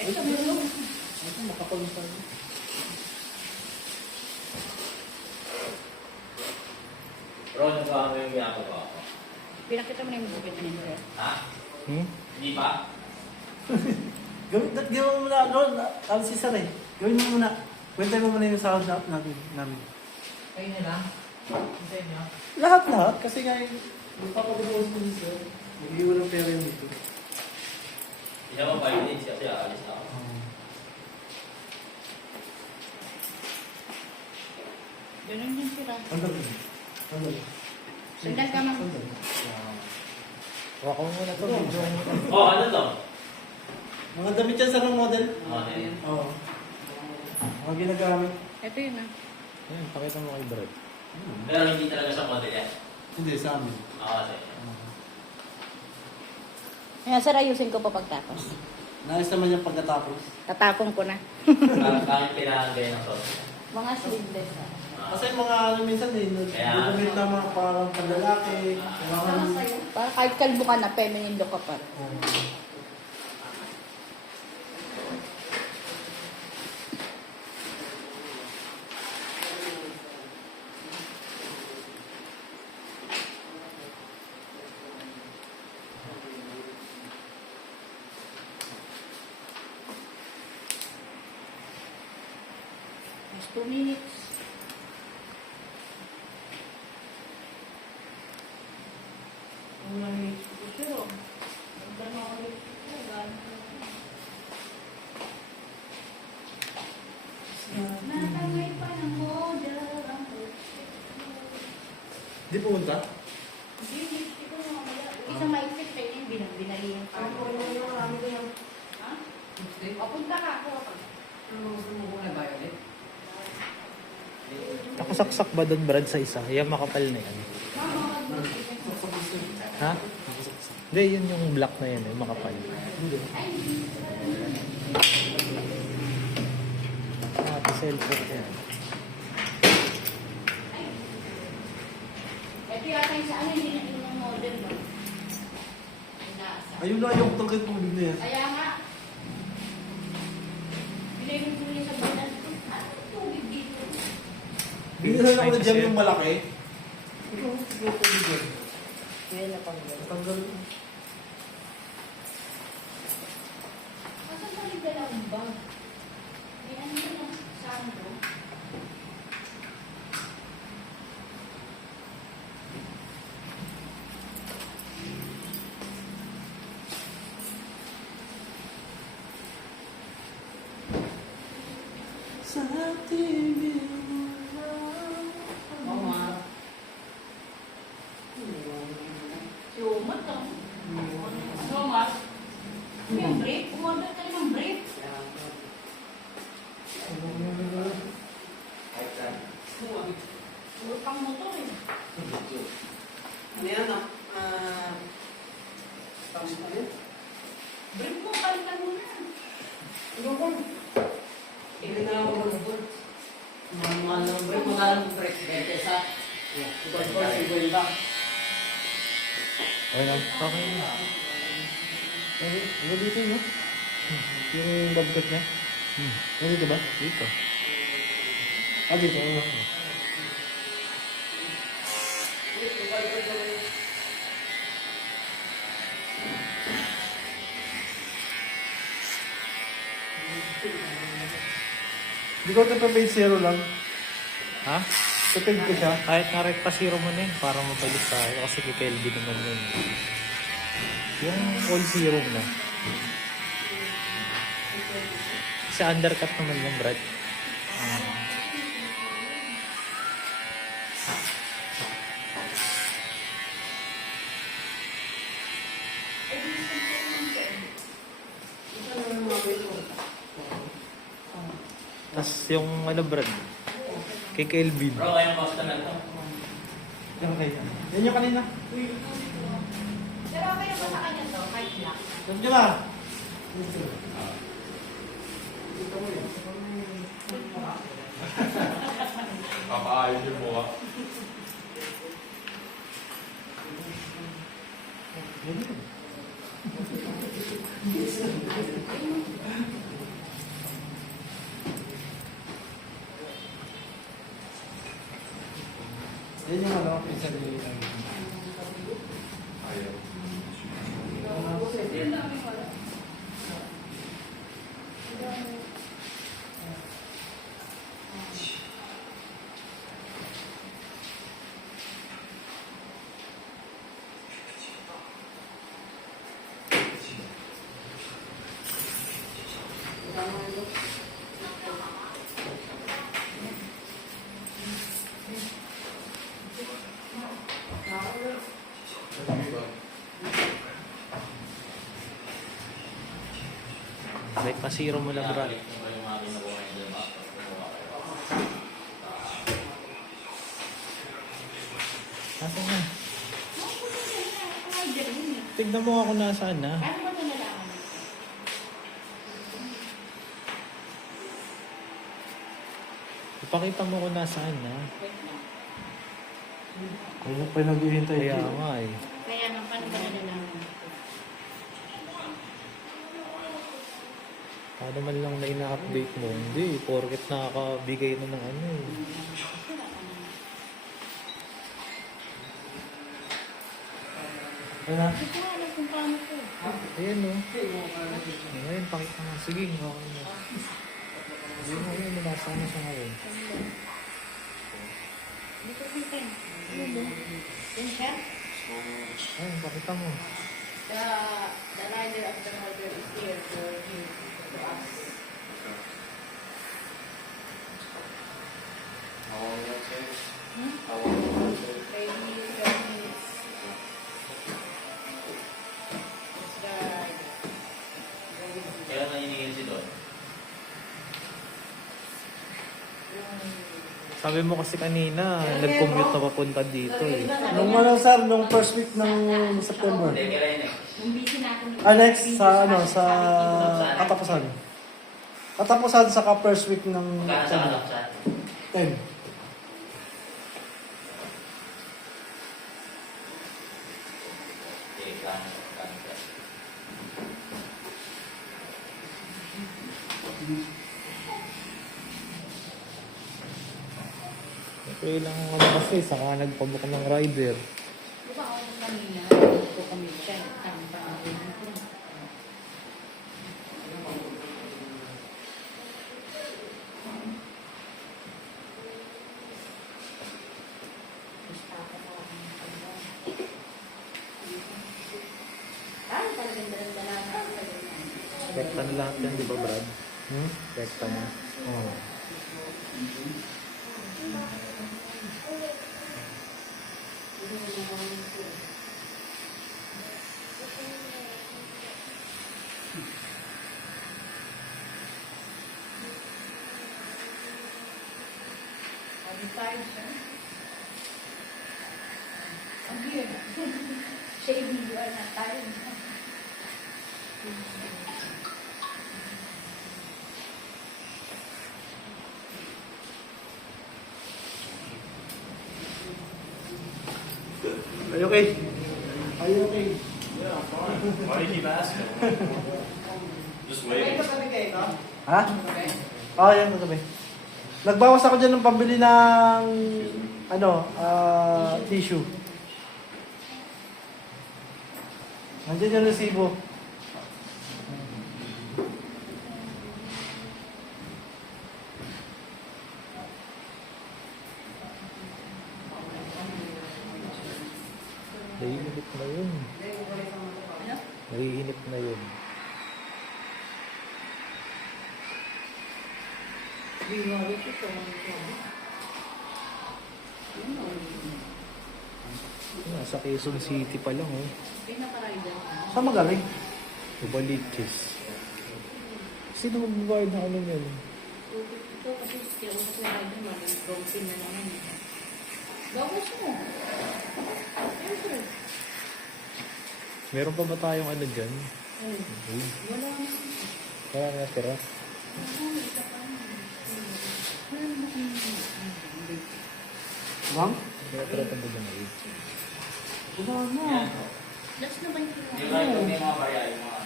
Ito meron. Ito makapag-install. Bro, nagawa mo yung ginagawa ko. Pinakita mo na yung bukit niya, sir. Ha? Hindi pa? Gawin mo muna, Ron. Alam si Sir eh. Gawin mo muna. Kwentay mo muna yung sahod namin. Kayo na lang. Sa inyo. Lahat. Kasi nga yung papagubuhos ko si Sir. Mag-iwan ng pera yung dito. Hindi naman 5 days kasi aalis ako. Ganun din sila. Andal. Sandal ka, ma'am. Waka mo muna ito. Oh, ano to? Mga damit yan sa model. Model. Oo. Mga ginagamit. Ito yun, ah. Ayan, pakita mo kay Brad. Pero hindi talaga sa model yan. Hindi, sa amin. Oo, kasi. Kaya, sir, ayusin ko pa pagtapos. Naayos naman yung pagkatapos. Tatapon ko na. Parang kami pinahagay ng sauce. Mga sleeveless, ah. Kasi mga ano minsan eh, gumamit na mga parang panlalaki. Mga Para kahit kalbo ka na, feminine look ka pa. Just 2 minutes. Unang minutes ko siya. Ang dami ako ulit ko. Natangay pa ng model ang Di pumunta? hindi ko mamaya. Isang maisip kayo yung binalihan pa. Ha? Papunta ka ako. Sumubong na ba ulit? Nakasaksak ba doon, Brad, sa isa? Yung makapal na yan. Ha? Hindi, yun yung black na yan, yung makapal. Ah, cellphone yan. Ito yata yung sa ano, hindi na yung model mo. Ayun na yung tungkol tubig na yan. Kaya nga, binigyan ko niya sa banan. Ano tubig dito? Binigyan ako na dyan yung malaki. Ikaw, tubig yan. Ngayon natanggal. Tanggal. Kasan pa rin dalawang bag? May ano yun ang sando? Sa tingin Oo nga. Siumot to. Siumot. Yung brief. Umorder ka ng brief. Utang mo to eh. Ano yan? Tapos na yun? Brief mo, palitan mo na. Hindi na ako mag-good. Mahal ng break. Mahal ng break. Bete sa... Ito ba? Okay lang. Okay na. Ano dito yun? Yung babgat niya? Ano dito ba? Dito. Ah, dito. Hindi ko ito pa page 0 lang. Ha? Kapag ko siya. Kahit nga red pa zero mo na yun, para mapalis tayo. Kasi kay Kelvin naman yun. Yung all zero na. Kasi undercut naman yung Brad. Tapos yung ano Brad, kay Kelvin. Bro, kayong customer to. Yan kayo. Yan yung kanina. Pero okay na ba sa kanya to? Kahit black. Yan ka na. Papaayos yung buha. tama ito. Like, pasiro mo lang, Brad. Yung mga ginagawa niyo doon, after kumuha kayo. Nasaan na? Ay, ganun eh. Tignan mo ako nasaan na. Ano ba ito nalaman? Ipakita mo kung nasaan na. Wait lang. Kaya pa naghihintay. Kaya nga eh. Kaya nga, paano ba nalalaman? Paano man lang na ina-update mo? Hindi, porket nakakabigay na ng ano eh. Kaya, Hindi ko alam kung paano to. Ayan o. Ngayon, pakita mo. Sige, okay na. Sige mo yun, nasaan na siya ngayon. Hindi ko kita. Yan siya? Ayun, pakita mo. The rider of the murder is here for him to us. Hmm? Maybe 12 minutes. It's the rider. Kaya naniningil si Don. Sabi mo kasi kanina, nag-commute na papunta dito eh. nung ano sir, nung first week ng September. Hindi, kaya yun eh. Yung busy natin. Next, sa ano, sa katapusan. Katapusan sa first week ng Magkano sa September. anak sa 10. Okay, kano. Okay lang ano kasi, saka nagpabook ng rider. Di ba ako kanina, ito kami siya, tamba ako dito. Ay, talagang dalang-dalang. Rekta na lahat yan, di ba Brad? Rekta na. Oh. Tayo siya. Ang weird. Siya i-video na tayo. Are you okay? Are you okay? Why did you ask him? Just waiting. Ha? Oo, yan magabi. Nagbawas ako dyan ng pambili ng tissue. Nandiyan yung resibo. Naiinip na yun. Naiinip na yun. Nasa Quezon City pa lang eh. Pinaka-rider. Saan magaling? Ubaliches. Sino magbabayad na ano yan? Ito kasi siya ako sa rider, mag-broken na naman. Bawas mo. Yes, sir. Meron pa ba tayong ano dyan? Ay, Uy, wala na. wala na tira. Bang? Wala tira pa ba na age? Wala na. Last na ba yung Di ba yung may mga barya, yung mga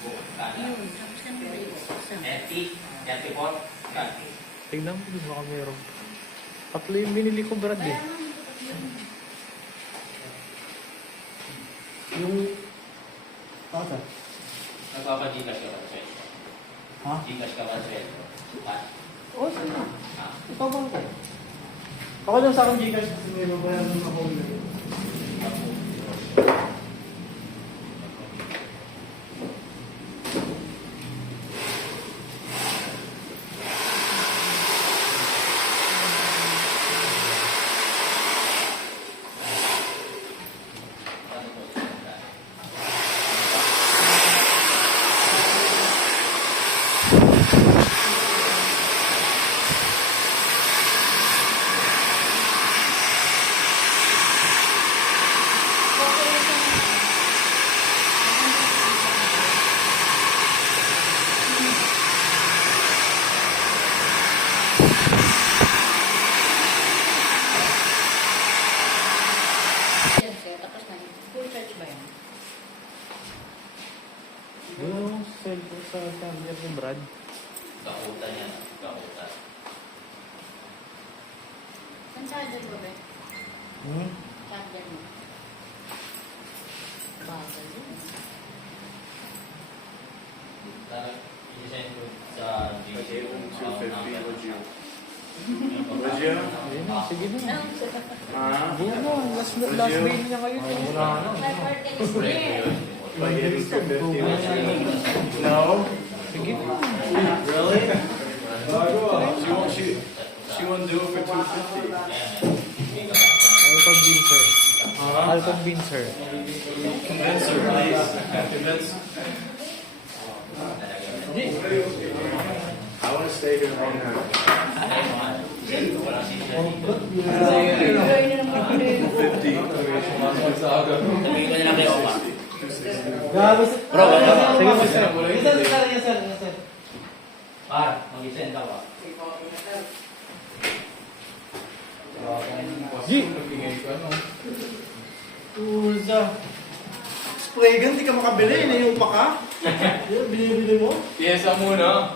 buong kano? Yun, tapos na ba yung isa? 30, 34, kano? Tignan mo baka meron. Tatlo yung binili ko, Brad eh. Kaya nga, yun. Yung... Tata. Nagpapa-Gcash ka ba sa sweldo? Ha? Gcash ka ba sa sweldo? Ha? Oo, sige. Ha? Ikaw ba ko? Ako lang sa akin Gcash kasi may babayaran ng ako. sa charger ni Brad. Gakutan yan. Gakutan. Ang charger ko ba? Hmm? Charger mo. Bagal yun. I-send ko sa Gave him 250, would you? Ayun na, sige na. Huh? Buo na, last day niya kayo. Wala na. My birthday is near. If I gave him 250, would you? No? Sige na. Really? She won't do it for 250. I'll convince her. I'll convince her. Convince her, please. Convince. I want to stay here all night. Enjoy na naman ulit. 50. Sabihin ko nila kay Oma. Gago sa... Bro, Sige mo, sir. Yes, sir. Par, mag-send ka ba? Uza. Spray gun, di ka makabili. Inayupa ka. Binibili mo? Piyesa muna.